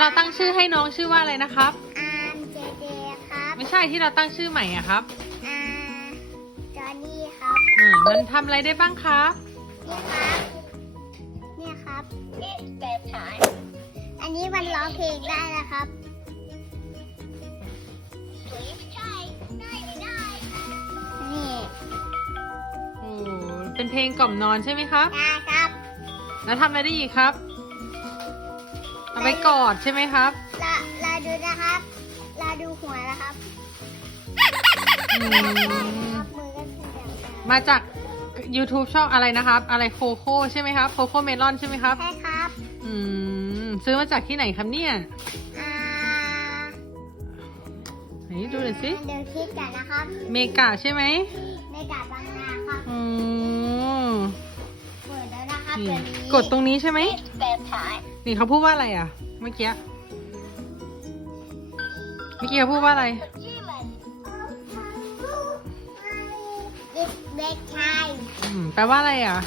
เราตั้งชื่อให้น้องชื่อว่าอะไรนะครับ อาร์มเจเจครับไม่ใช่ที่เราตั้งชื่อใหม่อะครับอาจอห์นนี่ครับ อ่ามันทำอะไรได้บ้างครับ นี่ครับ เนี่ยครับแบบฉายอันนี้มันร้องเพลงได้นะครับใช่ได้ได้นี่โอ้เป็นเพลงกล่อมนอนใช่ไหมครับ ได้ครับ แล้วทำอะไรได้อีกครับ เอาไปกอดใช่ไหมครับเราเราดูนะครับเราดูหัวนะครับอืมครับมือก็คือแบบนั้นมาจาก YouTube ช่องอะไรนะครับ อะไรโคโค่ใช่ไหมครับ โคโค่เมลอนใช่ไหมครับ ใช่ครับอืม ซื้อมาจากที่ไหนครับเนี่ย อ่าไหนดูหน่อยสิ เดี๋ยวคิดกันนะครับเมกาใช่ไหมในกาบบางนาครับอืมเปิดแล้วนะครับนี่เดี๋ยวนี้กดตรงนี้ใช่ไหม แบบฉาย นี่เขาพูดว่าอะไรอะ เมื่อกี้ เมื่อกี้เขาพูดว่าอะไรดิสเบกไทม์อืมแปลว่าอะไรอะ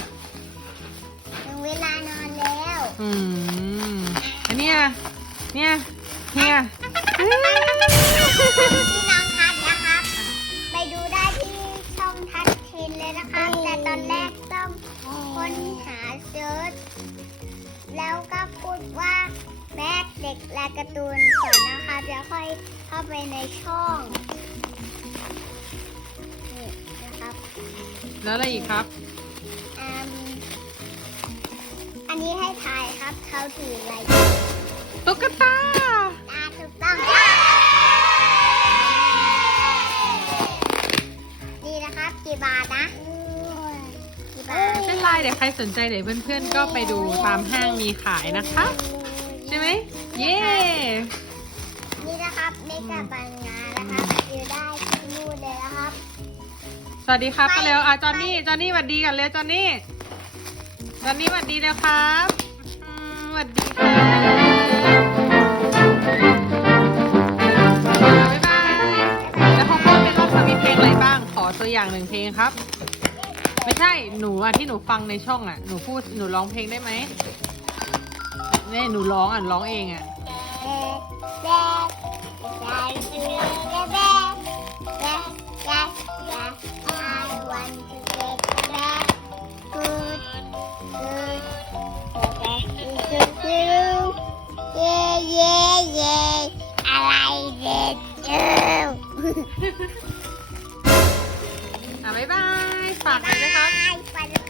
ถึงเวลานอนแล้วอืม อันเนี้ยเนี่ย เนี่ยพี่น้องทัดนะครับ ไปดูได้ที่ช่องทัดเทนเลยนะครับ แต่ตอนแรกต้องค้นหาเซิร์ช แล้วก็พูดว่าแม่เด็กและการ์ตูนก่อนนะครับแล้วค่อยเข้าไปในช่องนี่นะครับแล้วอะไรอีกครับ อืมอันนี้ให้ทายครับเขาถืออะไรตุ๊กตา ตาถูกต้องนี่นะครับกี่บาทนะกี่บาท ไม่เป็นไรเดี๋ยวใครสนใจเดี๋ยวเพื่อนๆก็ไปดูตามห้างมีขายนะคะ ใช่ไหมเย้นี่นะครับเมกะบางนานะครับอยู่ได้ที่นู่นเลยนะครับ สวัสดีครับก็เร็วอะจอนนี่จอนนี่สวัสดีกันเร็วจอนนี่จอนนี่สวัสดีแล้วครับอืมสวัสดีครับบ๊ายบายแล้วเขาพูดเป็นรอบเขามีเพลงอะไรบ้างขอตัวอย่างหนึ่งเพลงครับ ไม่ใช่หนูอะที่หนูฟังในช่องอะหนูพูดหนูร้องเพลงได้ไหมเนี่ยหนูร้องอะร้องเองอะะบ๊ายบาย ฝากหน่อยนะคะาย